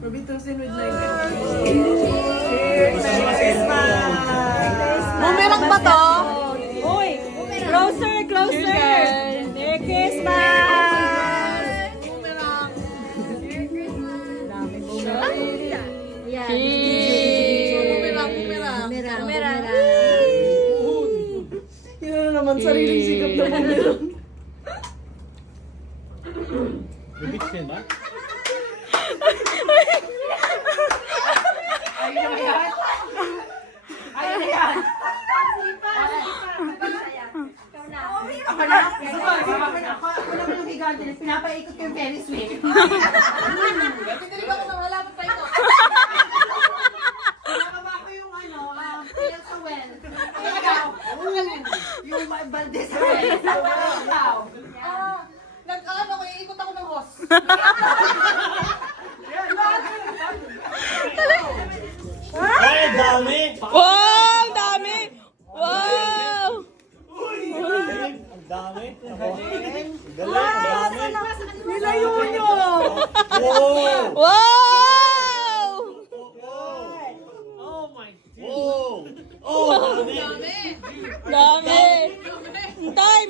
Robitusin with like cheers! Merry Christmas! Bumerang ba to? Uy! Closer, closer! Merry Christmas! Bumerang! Cheers! Bumerang! Yun na naman, sariling sikap na bumerang. Robitusin ba? Pinapaikot ko yung very sweet. Pinili ko ng halaman pa ito. Nakaba ko yung pila sa well. Yung balde sa well. Nag-ano ko, iikot ako ng hose. Ay, dami! Wow! Ang dami! Wow! Ang dami! Galing! Ang dami! Nilayo nyo! Wow! Wow! Wow! Oh, dami! Dami!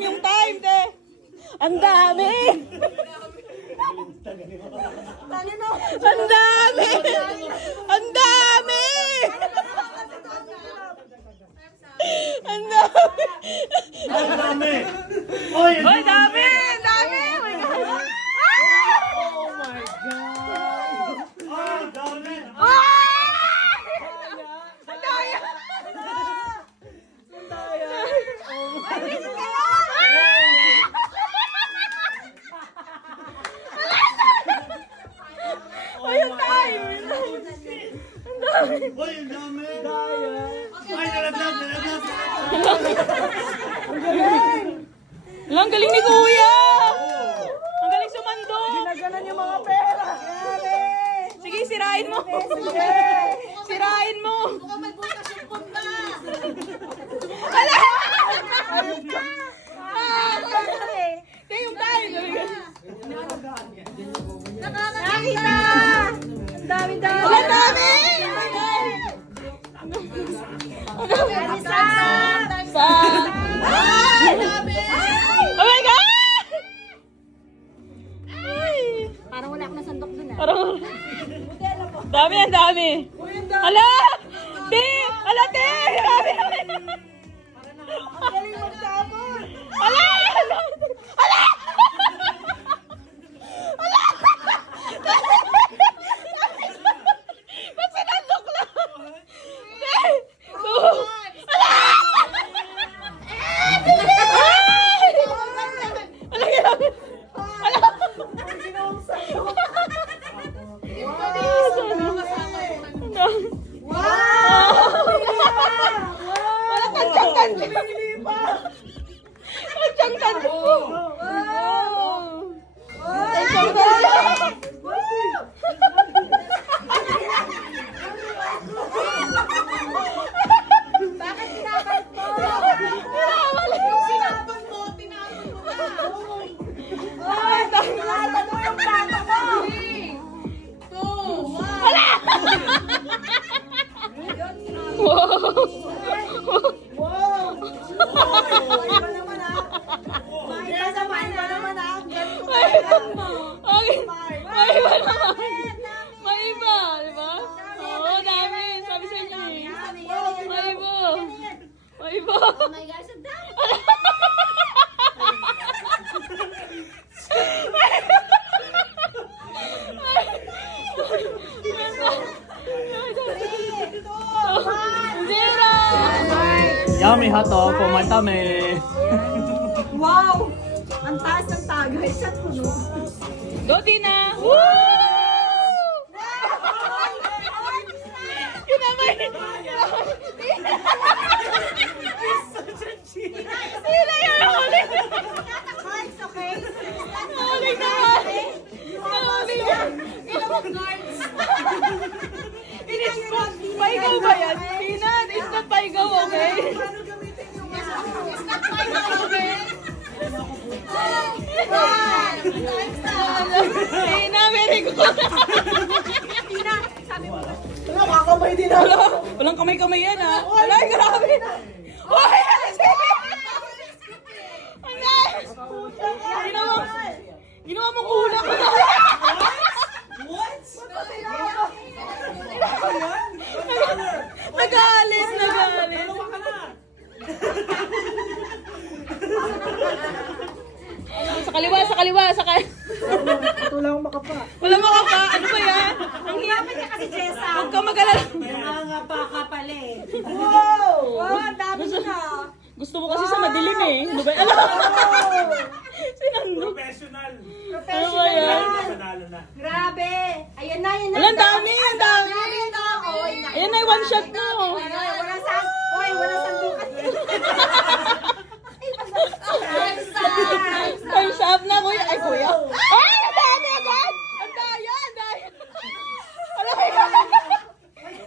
Yung time, te! Ang dami! Ang dami! Ang dami! Ang dami! Ang dami! Oy, ang Hoy, dami! Ang dami! Oh my God! Ay, dami! Ang daya! Oh, yung time! Ang dami! Oy, ang dami! Ay, nalaglag! Ang galing ni Kuya! Ang galing sumando! Ginaganan yung mga pera. Sige, sirain mo! Sirain mo! Mukhang may butas yung punta. Ala! Kaya yung time! Nakakita! Ang dami-dami! Ang dami! Sa... Ang dami! Oh my God! Ay! Parang wala akong nasandok dun Parang... Dami, ang dami! Ala! Te! Ala, te! Dami! Ang galing magtapon! Ala! Ala! Ba't sinandok lang? Te! Ala! Ala, ginagawa. Ala! Wala tansang-tansang. Tansang-tansang po. Tansang-tansang. Bakit kinakalit mo? Yung sinabang mo, tinapon mo na. Ay, dami. Tinapon mo yung plato mo. 3, 2, 1. Wow. Iba naman ah. Iba naman ah. Ganito talaga. Okay. Maiba naman. Maiba, di ba? Oo, dami. Sabi sa inyo eh. Maiba. Maiba. Oh my gosh, ang dami. Zero! Yummy hotdog for my tummy! Wow! Ang taas ng tagay. Shot ko no. Go, Tina! Woo! Kinamay! Sila yung huli! Cards, okay? Huli naman! Huli naman! Inis-spot! Paigaw ba yan? Tina, it's not paigaw, okay? Paano gamitin yung It's not my okay? Tina, very good. Tina, sabi mo. Nakakamay din ako. Walang kamay-kamay yan ha. Wala, grabe. Uy, Ginawa mo kulang. What? Nagalit. Dalawa ka na. Sa kaliwa. Wala akong makapa. Wala makapa. Ano ba yan? Ang hirap. Kasi Jessa. Huwag ka mag-alala. Nangangapa ka pala eh. Wow! Wow, ang dami na. Gusto mo kasi sa madilim eh. Ano ba? Alam mo? Sinando. Professional. Ano ba yan? Panalo na. Grabe. Ayan na. Alam, dami. Grabe na. Oy, na. Ayan na, one shot mo. Wala sandukan. Time's up na, kuya. Ay, kuya. Ay, ang dami agad. Ang daya. Alam mo ikaw.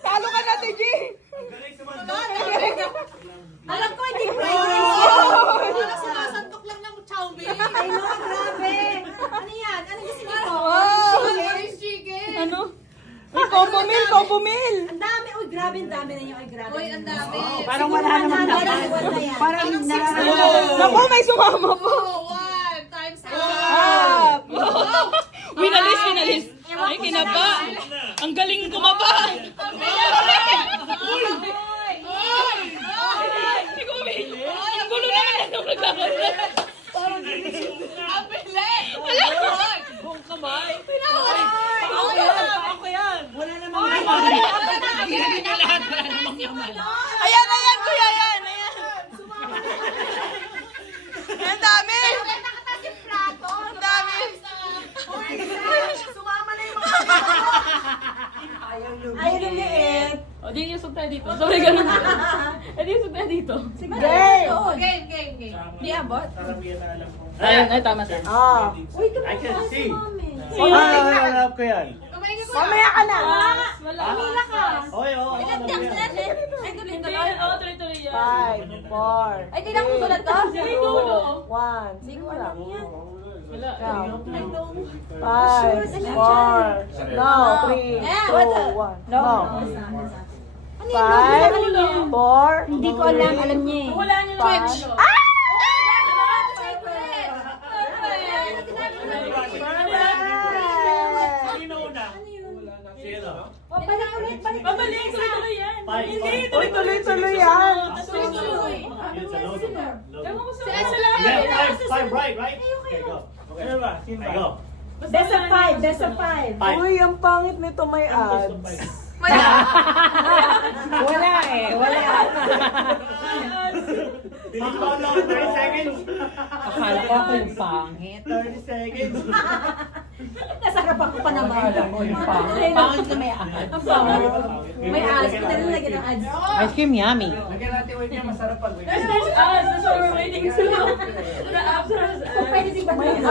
Talo ka na, TG. Galing sa mga Alam ko, hindi fried rice. Sumasandok lang ng chowmin. Ay, no, grabe. Ano yan? Ano gusto nito? Wow. Chicken. Ano? Ay, combo meal. Ang dami. Uy, grabe. Ang dami na yun. Ay, grabe. Uy, ang dami. Parang wala naman Parang Naku, may sumama po. 1 times Up. Winalis. Ay, kinaba. Ang galing kumaba. Hindi ko ang gulo naman yan nung naglalaro. Ang bilis. Buong kamay. Ako yan. Wala naman. Ayan, kuya, ayan. Ang dami. Ang dami. Sumama na yung mga ayaw lumiit. O, di yung tayo dito. Sorry, ganun. Di yung tayo dito. Game. Di abot. karamihan na alam ko. Ayun, ay tama. Uy, ito I can see. Alam ko yan. Mamaya ka na. Wala. Pumila ka. Oy, oo. Ay, tuloy-tuloy. Tuloy yan. 5, 4, Ay, tingnan mo sulat ka? Siguro. 1, Hindi ko alam yan. Wala. 5, 4, no, 3, 2, 1, no. 5, 4, Hindi ko alam. Alam niya eh. Wala niyo na. Twitch. Sino una? Sino? Balik ulit. Babalik. Tuloy yan. Five. Hindi. Tuloy-tuloy yan. Yun sa loob. Ewan ko sa Yeah, five, right? Okay, go. Okay. Ano ba? Sino Okay, ba? go. Best of 5. Best of 5. Five. Uy, ang pangit nito may ads. Wala eh, wala. Delete ko lang, 30 seconds. Akala ko ako yung pangit. 30 seconds. Nasarap ako pa naman. Pangit na may ads. May ads. Ito na lagyan ng ads. Ice cream yummy. Lagyan natin wait niya, masarap pag wait. There's ads. That's what we're waiting to know. The after has Kung pwede si Batman. May ads.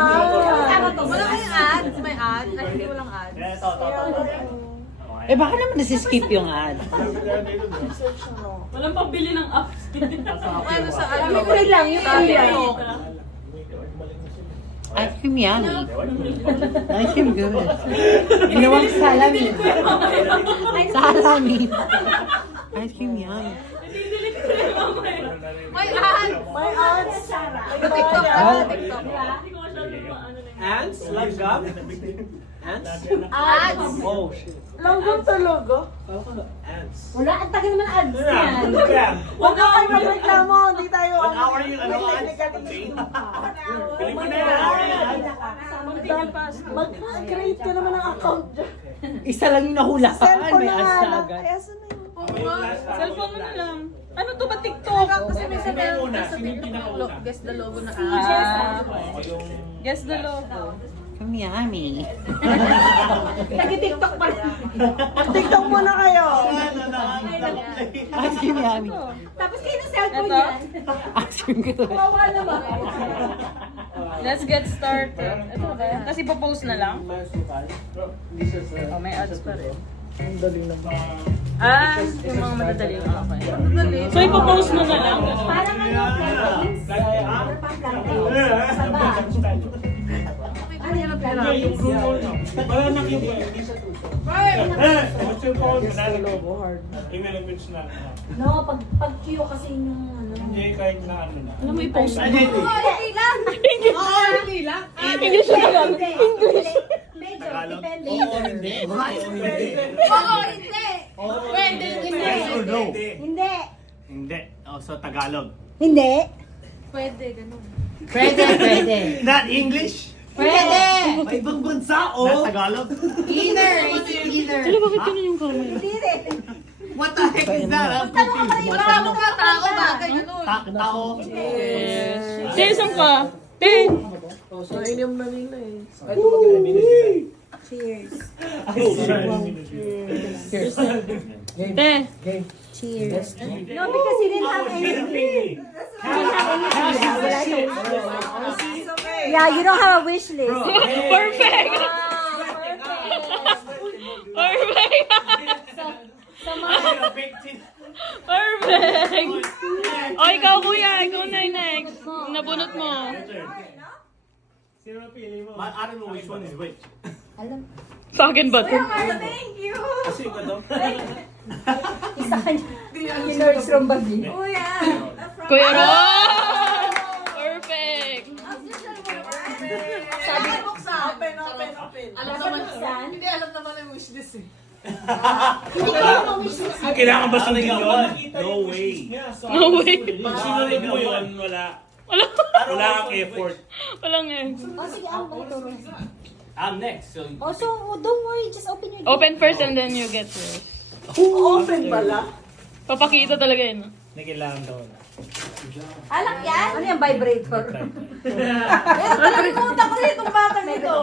Tama to. Wala kayong ads? May ads? Ay, hindi walang ads. Ito. Eh baka naman nasi-skip yung ad. Walang pambili ng apps. Ano sa ano? Tuloy lang. Yung tuloy. Ice cream yummy. Ice cream good. Ginawang salami. Salami. Ice cream yummy. May ads! May ads. TikTok ka? TikTok. Hindi ko masyado maano na yun. Ants? Like gum? Ants? Ads! Oh, shit. Langgam talaga. Kala ko ants. Wala. Ang tagal naman ads Ano na? yan. Ano yan? Huwag na kayo magreklamo. Hindi tayo. 1 hour yung ano, May ants? technical Okay. issue. Galing mo na yan. Mag-create ka naman ng account dyan. Isa lang yung nahulaan. Cellphone May na ads nga na lang. agad. Ay, asan na yun? Cellphone mo na lang. Ano to ba TikTok? Kasi may Sino yung una? sa Sino yung TikTok. pinakauna? Guess the logo na Ah, O yung... guess the logo. Ang yummy. Nag-tiktok pa rin. TikTok muna kayo. Ice cream yummy. Tapos kayo ng cellphone Ito? yan. Ice cream good. Kawawa naman. Let's get started. Ito ba yan? Kasi ipopost na lang. Oh, may ads pa rin. Ah, yung mga madadali lang. Okay. So, ipopost mo na lang. Parang ano, plantains. Parang plantains. Saba. yung rumor. Bananak yung hindi siya tuto. What's your phone? Bananak. Philippines na. No, pag Q kasi yung ano. Hindi kahit na ano na. Ano mo i-post? Hindi lang. English na lang. English. Medyo, depende. Oo, hindi. Pwede, hindi. Yes or no? Hindi. Hindi. Oh, so Tagalog. Hindi. Pwede, ganun. Pwede, pwede. Not English? Pwede! May ibang bansa, Not oh! Tagalog? Either, it's either. Sino bakit yun yung camera? Hindi rin. What the heck is that? I'm Tanong ka confused. kayo. Baka mga tao ba? Ganun. Tao? Yes. Te, saan ka? Te! Cheers. Te! Cheers. No, because he didn't have anything. Yeah, you don't have a wish list. Perfect! Perfect! Perfect! O, ikaw kuya, ikaw na yung next. Nabunot mo. Sino ang pili mo? I don't know which one is which. Sa akin ba to? Thank you. Kasi ikaw daw. Isa ka niya. Kinords from Baguio. Oh, yeah. Kuya Ron! Perfect! Sabi ko sa open. Alam naman, hindi alam naman yung wish list eh. Kailangan ba sundin yun? No way. No way! Pag sinunod mo yun, wala. Wala kang effort. Walang eh. Oh, sige, ang ito. I'm next. So Oh, so don't worry, just open your door. Open first and then you get yours. Open pala. Papakita talaga yun. Na kailangan daw na. Alak yan? Ano yung vibrator? Nakalimutan ko rin itong bata nito.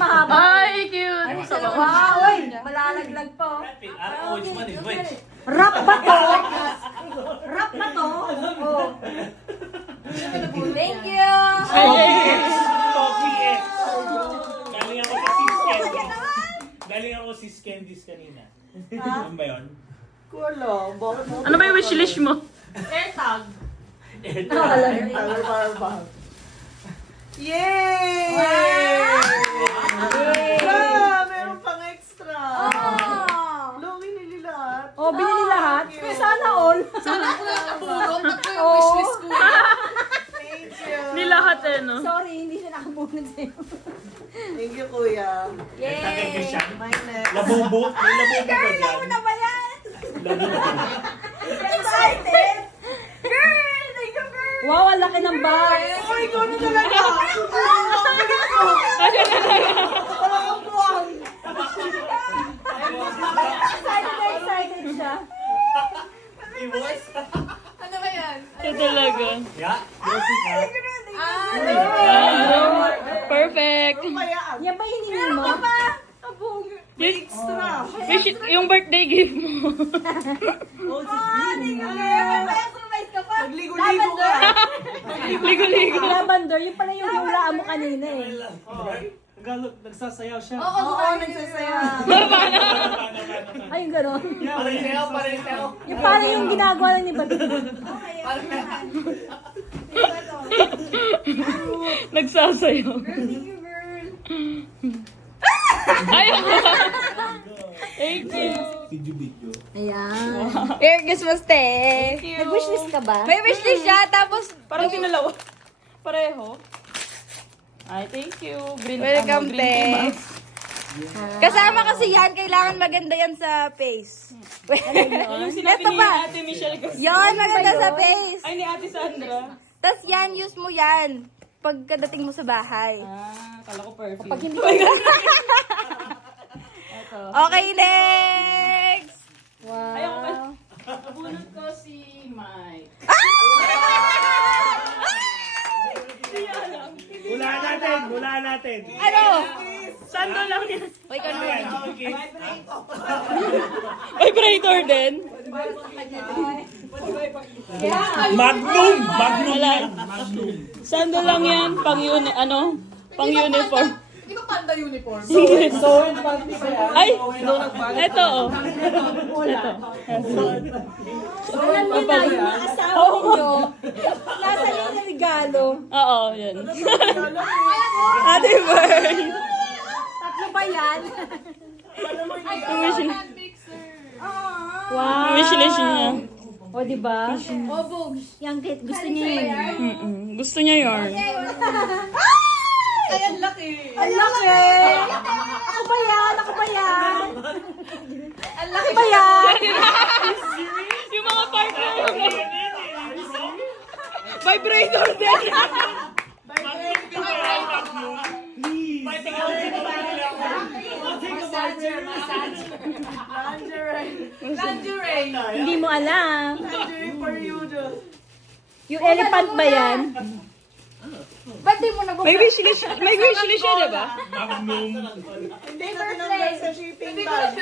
Mahaba. Ay, cute! Wow, oy, malalaglag pa. Oh. I don't know which one is which. Rap ba to? Rap ba to? Oh. Thank you. Coffee X. Galing ako sa Sis Candies. Galing ako sa Sis Candies kanina. Ano ba yun? Ano ba yung wishlist mo? AirTag. Yay! Meron pang extra. Long binili lahat. Oh, binili lahat? Sana all. Sana ako lang nabulong. Tatlo yung wish list ko. Thank you. Ni lahat eh, no? Sorry, hindi siya nakabunod sa'yo. Thank you, kuya. Tagay ka siya. My next. Labubo. May labubo ba dyan? Ano na ba yan? Labubo. Excited! Girl! Thank you, girl! Wow, ang laki ng bag. Oh my God, ano talaga? Ang galing ko. Walang buwang. Excited siya. Ano ba yan? Ito talaga. Yeah? Perfect! Mayaan. Yan ba yung hiningi mo? Extra. Yung birthday gift mo. Nagligo-ligo ka. Ligo-ligo. Lavender, yun pala yung hulaan mo kanina eh. Nagsasayaw siya. Oo, nagsasaya. Ay, yung gano'n. Pareho, pareho. Yung parang yung ginagawa lang ni Babi. Nagsasayaw. Ayaw ko. Thank you. Ayan. Merry Christmas, te. Nag-wishlist ka ba? May wishlist siya, tapos parang tinalawa. Pareho. Ay, thank you. Green, Welcome, green te. tea mask. Kasama kasi yan, kailangan maganda yan sa face. Yung sinabi Ito ni pa. Ate Michelle kasi. Yan, maganda sa face. Ay, ni Ate Sandra. Tapos yan, use mo yan pagkadating mo sa bahay. Ah, kala ko perfume. Pag hindi Okay, next! Ayaw ko. Wow. Nabunod ko si Mike. Wala natin. Ano? Sando lang yan. Uy, ka naman. Vibrator din. Magnum! Wala. Sando lang yan. Pang uniform. Hindi ba panda uniform? Ay, eto oh. Alam niyo na, yung mga asawa niyo, nasa yung regalo. Oo, yan. Ate Bird. yan. Wow. Wishlist niya. O, diba? Yung gusto niya yun. Gusto niya yun. Ay, ang laki. Ang laki! Ako ba yan? Ako ba yan? Ako ba yan? Yung mga partner. Vibrator din. Lingerie. Hindi mo alam. Lingerie for you, Diyos. Yung elephant ba yan? Ba't di mo nabuksan? May wishlist siya, diba? Magnum. Hindi na tinanggal sa shipping bag.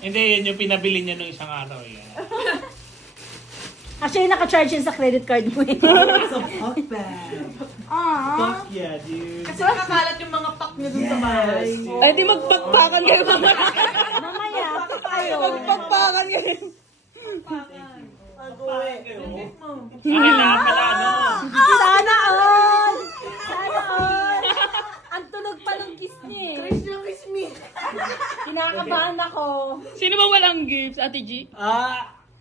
Hindi, yun yung pinabili niya nung isang araw. Yan. Actually, naka-charge yun sa credit card mo eh. It's a puck bag. Fuck yeah, dude. Kasi nakakalat yung mga pack niya dun sa bahay. Ay, di magpagpakan kayo mamaya. Mamaya, tayo. Magpagpakan kayo. Mag-uwi. Kailangan pala, ano? Sana all! Sana all! Ang tunog pa ng kiss niya eh. Chris yung kiss me. Kinakabahan ako. Sino ba walang gifts, Ate G?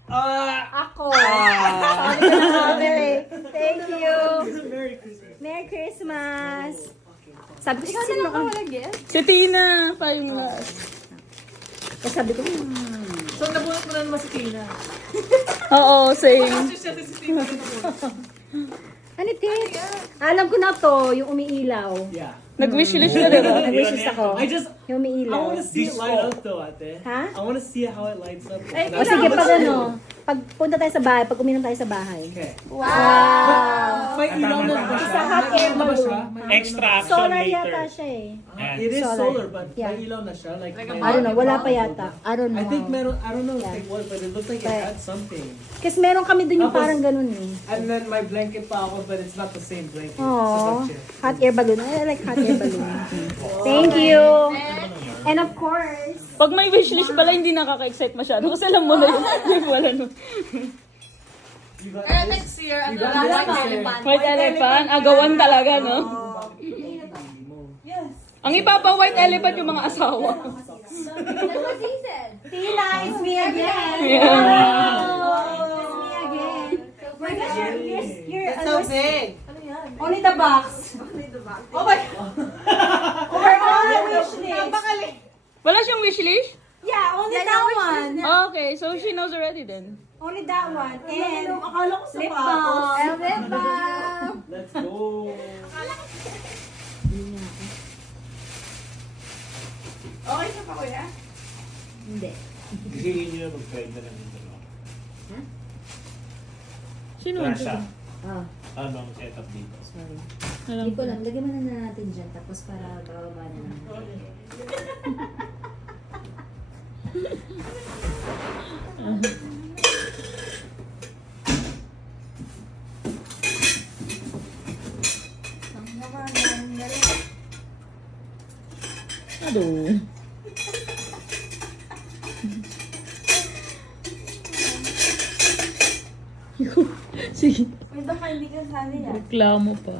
Ako. Sorry ka na, Ate. Thank you. Merry Christmas. Merry Christmas. Sabi ko, sino ka? Si Tina, 5 last. Kasi sabi ko, So, nabunot mo na naman si Tina. Oo, same. Kasi siya si Tina. ano Tit? Alam ko na to, yung umiilaw. Yeah. Nag-wishlist ka, diba? Nag-wishes ako. I just, Yung I umiilaw. want to see it light up though, ate. Ha? I want to see how it lights up. O sige, pag ano, pag punta tayo sa bahay, pag uminom tayo sa bahay. Okay. Wow! May ilaw na ba siya? Sa hot air May ilaw na ba balloon. siya? Extra action Solar later. yata siya eh. Yan. It is Solar. solar, but Yeah. may ilaw na siya. Like, I don't know, wala pa yata. I don't know. I think meron, I don't know if it was, but it looked like it But- had something. Kasi meron kami dun yung Tapos- parang ganun eh. And then my blanket pa ako, but it's not the same blanket. It's Oh, a bunch. hot air balloon. I like hot air balloon. Thank you. And of course, Pag may wishlist pala, hindi nakaka-excite masyado. Kasi alam mo na yung wala no. You got Kaya this? next year, ano You got lang, this white this year. elephant. White elephant, agawan talaga, no? Yes. Ang ipapa-white elephant yung mga asawa. Tina, it's me again. Yeah. It's me again. My gosh, you're So big. only the box. Oh my God. Or all the wish list. Napakali. Wala siyang wishlist? Yeah, only that one. Okay, so she knows already then. Only that one. And Akala ko lip sapatos. balm. Lip balm. Let's go. Okay siya pa, kuya? Hindi. Sige, yun yun, mag-try na lang yung dalawa. Sino Wala yun? siya. Ah, Ano ang setup dito? sorry. Alam Hindi ko. ko lang. Lagyan mo na natin dyan. Tapos para bababa na lang. Ano? Sige. Uy, baka hindi ka sali ah. Reklamo pa.